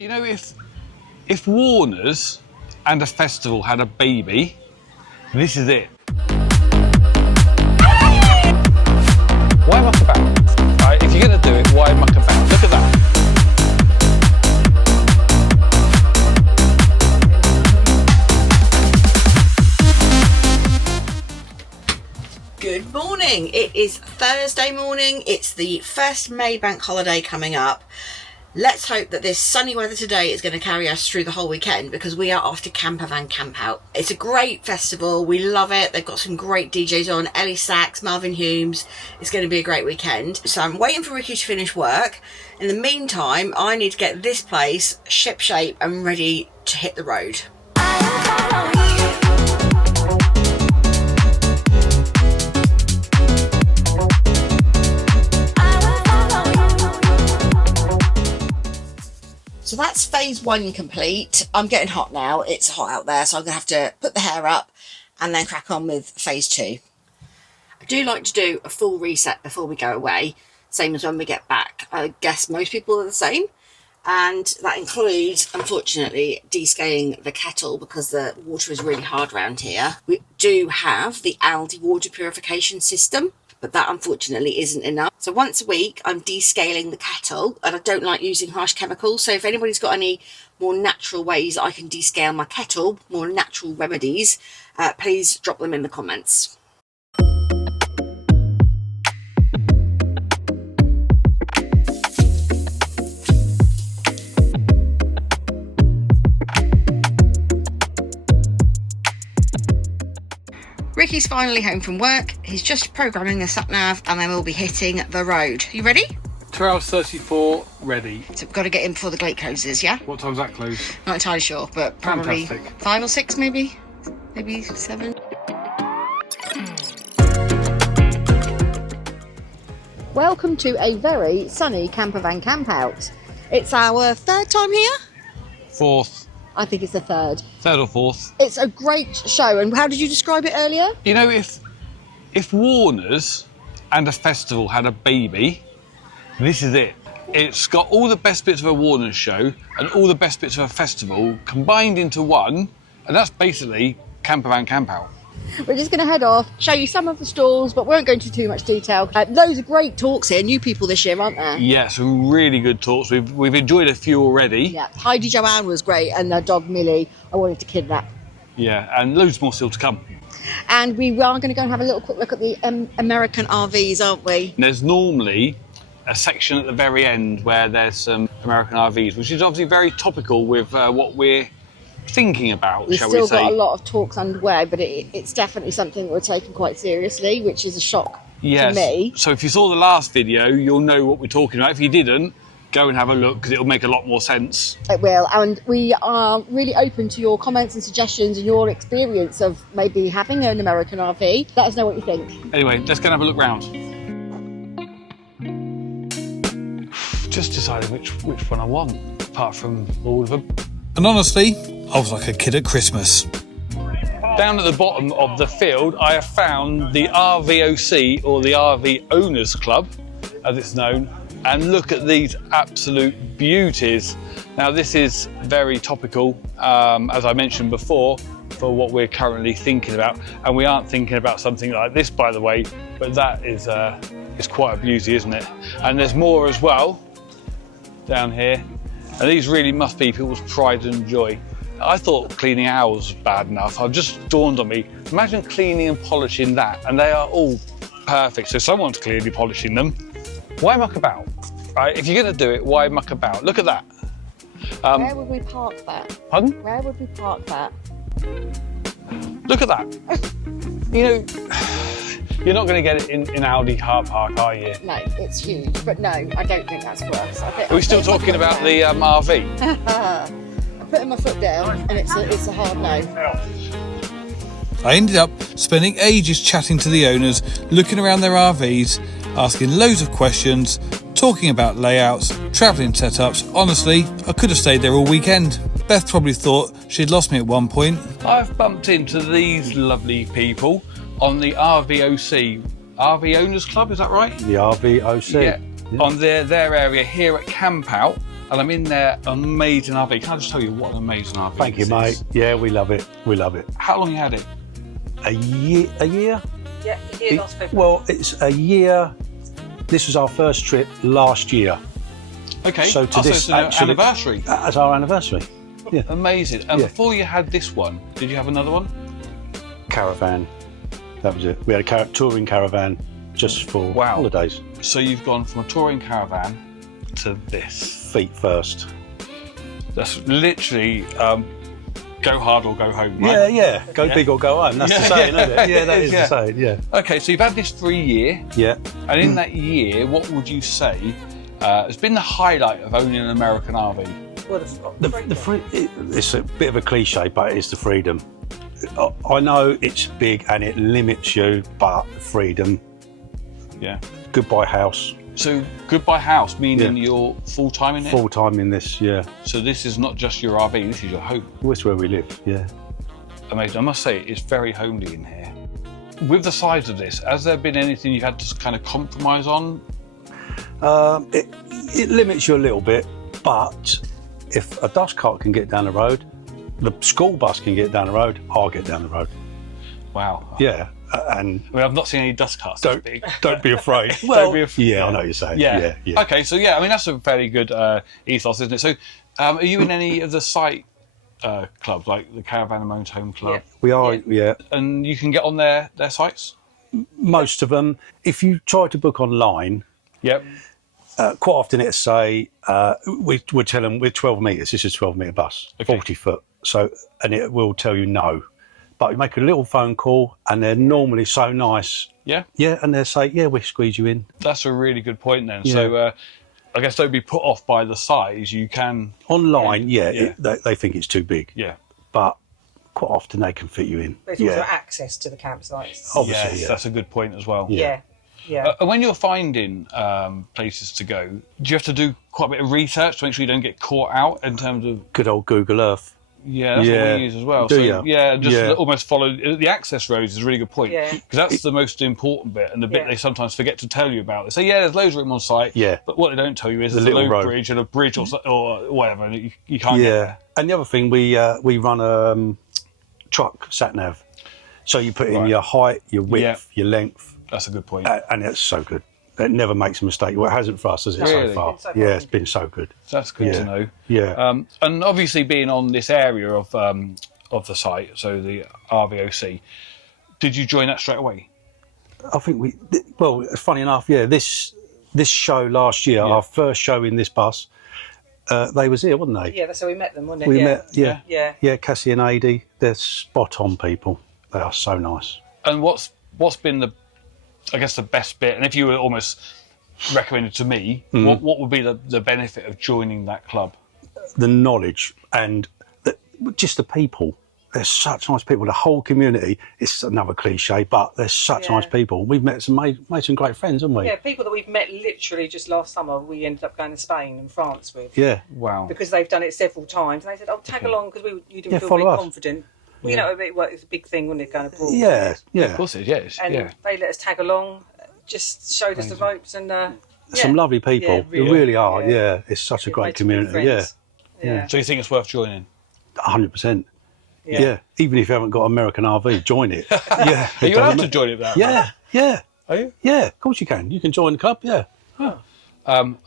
You know, if Warner's and a festival had a baby, this is it. Why muck about? Right, if you're going to do it, why muck about? Look at that. Good morning. It is Thursday morning. It's the first May bank holiday coming up. Let's hope that this sunny weather today is going to carry us through the whole weekend, because we are off to Campervan Campout. It's a great festival. We love it. They've got some great DJs on. Ellie Sachs, Marvin Humes. It's going to be a great weekend. So I'm waiting for Riki to finish work. In the meantime, I need to get this place shipshape and ready to hit the road. So that's phase one complete. I'm getting hot now. It's hot out there, so I'm going to have to put the hair up and then crack on with phase two. I do like to do a full reset before we go away, same as when we get back. I guess most people are the same. And that includes, unfortunately, descaling the kettle because the water is really hard around here. We do have the Aldi water purification system, but that unfortunately isn't enough. So once a week I'm descaling the kettle, and I don't like using harsh chemicals. So if anybody's got any more natural ways I can descale my kettle, more natural remedies, please drop them in the comments. Riki's finally home from work. He's just programming the sat-nav and then we'll be hitting the road. You ready? 12:34, ready. So we've got to get in before the gate closes, yeah? What time's that close? Not entirely sure, but probably Fantastic. 5 or 6 maybe? Maybe 7. Welcome to a very sunny Campervan Campout. It's our third time here? Fourth. I think it's the third. Third or fourth. It's a great show. And how did you describe it earlier? You know, if Warner's and a festival had a baby, this is it. It's got all the best bits of a Warner's show and all the best bits of a festival combined into one, and that's basically Campervan Campout. We're just going to head off, show you some of the stalls, but won't go into too much detail. Loads of great talks here, new people this year, aren't there? Yeah, some really good talks. We've enjoyed a few already. Yeah, Heidi Joanne was great, and her dog Millie, I wanted to kidnap. Yeah, and loads more still to come. And we are going to go and have a little quick look at the American RVs, aren't we? There's normally a section at the very end where there's some American RVs, which is obviously very topical with what we're thinking about, We've shall we say. We've still got a lot of talks underway, but it's definitely something that we're taking quite seriously, which is a shock to me. So if you saw the last video, you'll know what we're talking about. If you didn't, go and have a look, because it'll make a lot more sense. It will, and we are really open to your comments and suggestions and your experience of maybe having an American RV. Let us know what you think. Anyway, let's go and have a look round. Just decided which one I want, apart from all of them. And honestly, I was like a kid at Christmas. Down at the bottom of the field, I have found the RVOC, or the RV Owners Club, as it's known. And look at these absolute beauties. Now, this is very topical, as I mentioned before, for what we're currently thinking about. And we aren't thinking about something like this, by the way, but that is quite a beauty, isn't it? And there's more as well down here. And these really must be people's pride and joy. I thought cleaning ours was bad enough. It just dawned on me, imagine cleaning and polishing that, and they are all perfect. So someone's clearly polishing them. Why muck about? Right? If you're going to do it, why muck about? Look at that. Where would we park that? Pardon? Where would we park that? Look at that. You know, you're not going to get it in Aldi car park, are you? No, it's huge, but no, I don't think that's for us. Are we still talking about the RV? I'm putting my foot down, and it's a hard no. I ended up spending ages chatting to the owners, looking around their RVs, asking loads of questions, talking about layouts, travelling setups. Honestly, I could have stayed there all weekend. Beth probably thought she'd lost me at one point. I've bumped into these lovely people on the RVOC, RV Owners Club, is that right? The RVOC. Yeah, on their area here at Campout. And I'm in their amazing RV. Can I just tell you what an amazing RV Thank you, this mate. is? Yeah, we love it. We love it. How long you had it? A year? Yeah, here last February. Well, it's a year. This was our first trip last year. Okay, So to this it's an actually, anniversary. As our anniversary. Yeah. Amazing. And Yeah. before you had this one, did you have another one? Caravan. That was it. We had a touring caravan just for Wow. holidays. So you've gone from a touring caravan to this. Feet first. That's literally go hard or go home, right? Yeah. Go big or go home. That's the saying, isn't it? Yeah, that is Yeah. the saying, yeah. Okay, so you've had this for a year. Yeah. And in that year, what would you say has been the highlight of owning an American RV? Well, It's a bit of a cliche, but it's the freedom. I know it's big and it limits you, but freedom. Yeah. Goodbye house. So goodbye house, meaning Yeah. you're full time in it. Full time in this, yeah. So this is not just your RV. This is your home. Well, it's where we live, yeah. Amazing. I must say, it's very homely in here. With the size of this, has there been anything you've had to kind of compromise on? It limits you a little bit, but if a dust cart can get down the road, the school bus can get down the road, I'll get down the road. Wow. Yeah, and I mean, I've not seen any dust carts this big. don't be afraid. Don't be afraid. Yeah, I know what you're saying. Yeah. Yeah. Okay, so I mean, that's a fairly good ethos, isn't it? So, are you in any of the site clubs, like the Caravan and Motorhome Club? We are, yeah. And you can get on their sites? Most of them. If you try to book online, Yep. quite often it'll say, we tell them we're 12 metres, this is a 12 metre bus, Okay. 40 foot. So, and it will tell you no. But you make a little phone call and they're normally so nice. Yeah. Yeah, and they'll say, yeah, we'll squeeze you in. That's a really good point then. Yeah. So, I guess don't be put off by the size. You can. Online, Yeah. they think it's too big. Yeah. But quite often they can fit you in. But it's also access to the campsites. Obviously, Yes, yeah. that's a good point as well. Yeah. And when you're finding places to go, do you have to do quite a bit of research to make sure you don't get caught out in terms of? Good old Google Earth. Yeah, that's what we use as well. Do so ya? yeah, just Yeah. almost follow the access roads is a really good point Yeah. because that's the most important bit and the bit Yeah. they sometimes forget to tell you about. They say, yeah, there's loads of room on site. Yeah. But what they don't tell you is The there's a little low road. bridge and a bridge or whatever, and you can't get Yeah. there. And the other thing, we run a truck sat nav. So you put in Right. your height, your width, your length, That's a good point. and it's so good. It never makes a mistake. Well, it hasn't for us, has it, Really? so far? It's so Yeah, fun. it's been so good. That's good to know. Yeah. And obviously being on this area of the site, so the RVOC, did you join that straight away? I think well, funny enough, yeah, this show last year, our first show in this bus, they was here, wasn't they? Yeah, that's how we met them, wasn't it? We yeah. met, yeah. Yeah. Yeah, Cassie and Adi, they're spot on people. They are so nice. And what's been the best bit? And if you were almost recommended to me, what would be the benefit of joining that club? The knowledge and just the people. They're such nice people. The whole community, it's another cliche, but they're such nice people. We've met made some great friends, haven't we? Yeah, people that we've met literally just last summer, we ended up going to Spain and France with. Yeah. Wow. Because they've done it several times. And they said, oh, tag along, because you didn't feel follow very us. confident. Well, you know, it's a big thing, wasn't it, going abroad? Yeah, yeah. Of course it is, And yeah. they let us tag along, just showed us the ropes and... Some lovely people. Yeah, They really are, yeah. yeah. It's such a It great made some good community, yeah. friends. Yeah. So you think it's worth joining? 100%. Yeah. Even if you haven't got American RV, join it. Yeah. Are you allowed to join it there? Yeah. Are you? Yeah, of course you can. You can join the club, yeah. There's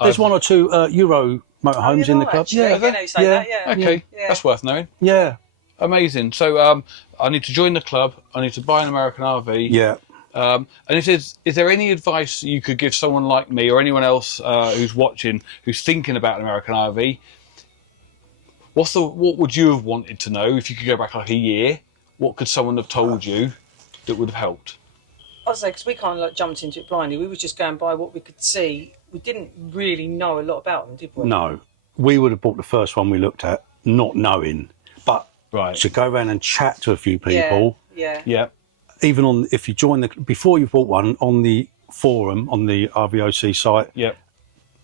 I've- one or two Euro motorhomes in the club. Actually. Yeah. You know, you say that, yeah. Okay, Yeah. that's worth knowing. Yeah. Amazing. So I need to join the club. I need to buy an American RV. Yeah. And is there any advice you could give someone like me or anyone else who's watching, who's thinking about an American RV? What would you have wanted to know if you could go back like a year? What could someone have told you that would have helped? I say, because we kind of jumped into it blindly. We were just going by what we could see. We didn't really know a lot about them, did we? No. We would have bought the first one we looked at, not knowing. But Right. to go around and chat to a few people, Yeah. Yeah. even if you join before you've bought one, on the forum, on the RVOC site, Yeah.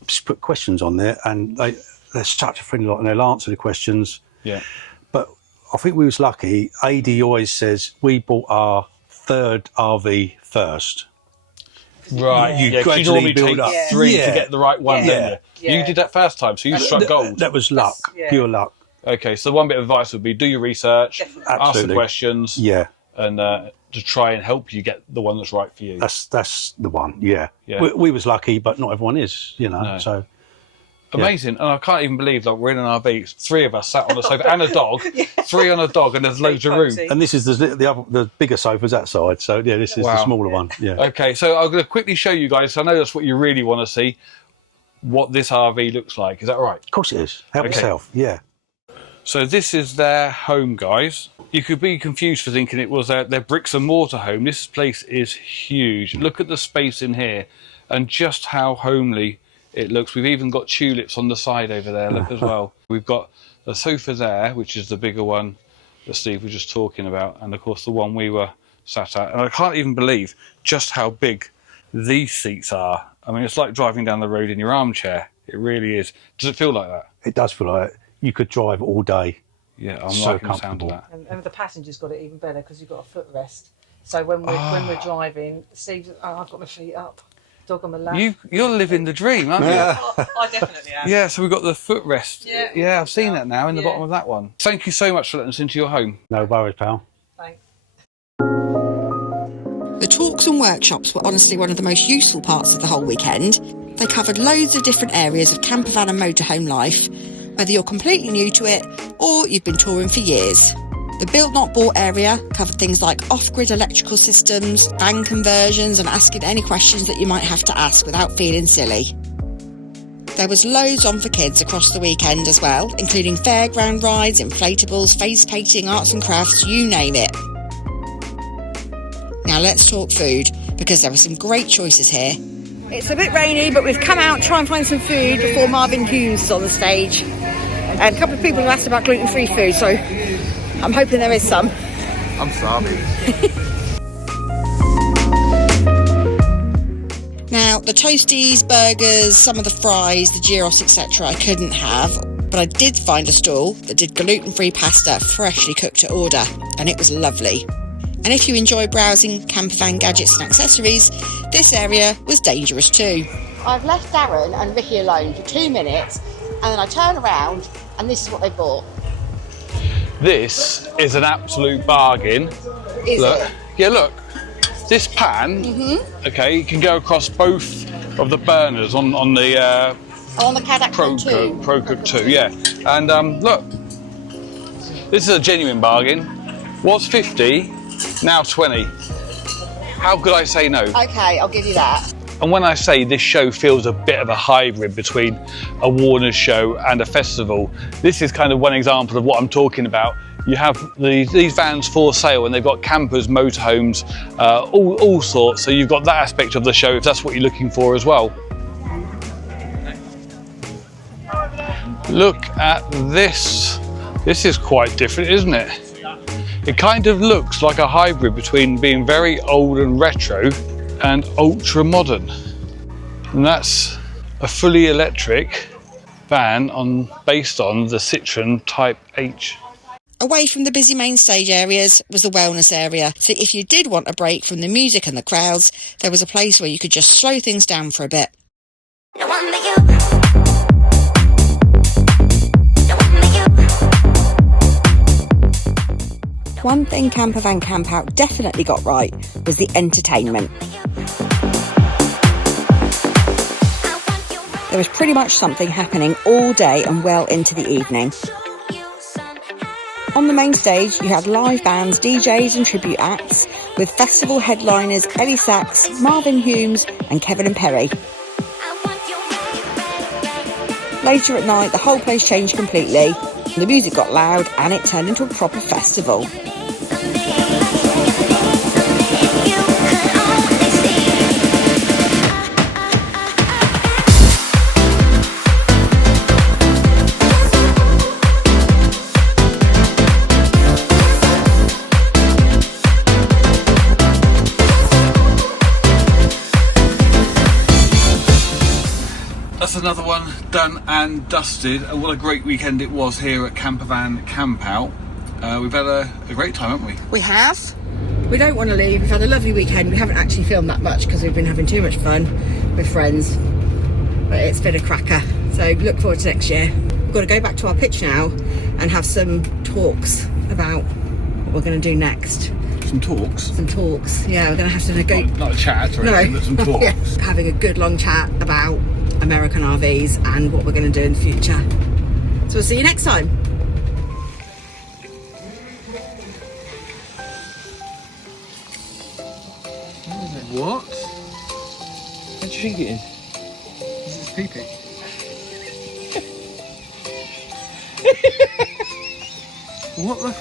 just put questions on there, and they're such a friendly lot, and they'll answer the questions. Yeah. But I think we was lucky. AD always says we bought our third RV first. Right, You yeah, 'cause you gradually normally build take up. 3 Yeah. to get the right one, Yeah. don't you? Yeah. You did that first time, so you struck gold. That was luck, Yeah. pure luck. Okay, so one bit of advice would be do your research, Definitely. ask the Absolutely. questions, Yeah, and to try and help you get the one that's right for you. that's the one. Yeah, Yeah. we was lucky, but not everyone is. No. So Amazing, and I can't even believe we're in an RV. 3 of us sat on the sofa and a dog. 3 on a dog, and there's loads of room. Cozy. and this is the bigger sofa's that side. So yeah, this is Wow. the smaller one. Yeah. Okay, so I'm going to quickly show you guys. I know that's what you really want to see. What this RV looks like. Is that right? Of course it is. Help Okay. yourself. Yeah. So this is their home, guys. You could be confused for thinking it was their bricks and mortar home. This place is huge. Look at the space in here and just how homely it looks. We've even got tulips on the side over there, look as well. We've got a sofa there, which is the bigger one that Steve was just talking about, and of course the one we were sat at. And I can't even believe just how big these seats are. I mean, it's like driving down the road in your armchair. It really is. Does it feel like that? It does feel like you could drive all day. Yeah, I'm So liking the sound of comfortable. that. And the passengers got it even better because you've got a footrest. So when we're driving, Steve's, I've got my feet up, dog on my lap. You're living the dream, aren't you? I definitely am. Yeah, so we've got the footrest. Yeah. I've seen that now in the bottom of that one. Thank you so much for letting us into your home. No worries, pal. Thanks. The talks and workshops were honestly one of the most useful parts of the whole weekend. They covered loads of different areas of campervan and motorhome life, whether you're completely new to it or you've been touring for years. The Built Not Bought area covered things like off-grid electrical systems, van conversions, and asking any questions that you might have to ask without feeling silly. There was loads on for kids across the weekend as well, including fairground rides, inflatables, face painting, arts and crafts, you name it. Now let's talk food, because there are some great choices here. It's a bit rainy, but we've come out to try and find some food before Marvin Hughes is on the stage. And a couple of people have asked about gluten-free food, so I'm hoping there is some. I'm starving. Now, the toasties, burgers, some of the fries, the gyros, etc. I couldn't have, but I did find a stall that did gluten-free pasta freshly cooked to order, and it was lovely. And if you enjoy browsing campervan gadgets and accessories, this area was dangerous too. I've left Darren and Riki alone for 2 minutes, and then I turn around and this is what they bought. This is an absolute bargain. Is Look. it? Yeah, look. This pan, okay, can go across both of the burners on the On the Cadac Pro Cook 2, yeah. And look, this is a genuine bargain. Was 50, now 20. How could I say no? Okay, I'll give you that. And when I say this show feels a bit of a hybrid between a Warner's show and a festival, this is kind of one example of what I'm talking about. You have these vans for sale, and they've got campers, motorhomes, all sorts. So you've got that aspect of the show if that's what you're looking for as well. Look at this. This is quite different, isn't it? It kind of looks like a hybrid between being very old and retro and ultra modern. And that's a fully electric van based on the Citroen Type H. Away from the busy main stage areas was the wellness area. So if you did want a break from the music and the crowds, there was a place where you could just slow things down for a bit. One thing Campervan Campout definitely got right was the entertainment. There was pretty much something happening all day and well into the evening. On the main stage, you had live bands, DJs and tribute acts, with festival headliners Ellie Sachs, Marvin Humes and Kevin and Perry. Later at night, the whole place changed completely. The music got loud and it turned into a proper festival. That's another one done and dusted, and what a great weekend it was here at Campervan Campout. We've had a great time, haven't we? We have. We don't want to leave. We've had a lovely weekend. We haven't actually filmed that much because we've been having too much fun with friends. But it's been a cracker. So look forward to next year. We've got to go back to our pitch now and have some talks about what we're going to do next. Some talks? Some talks. Yeah, we're going to have to go. Not a chat or anything, but some talks. Yeah. Having a good long chat about American RVs and what we're going to do in the future. So we'll see you next time. What? What do you think it is? Is it pee-pee? What the?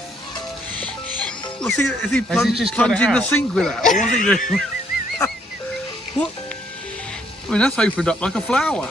What's he? Is he just cut it plunging the out? sink with that? Or what's he doing? What? I mean, that's opened up like a flower.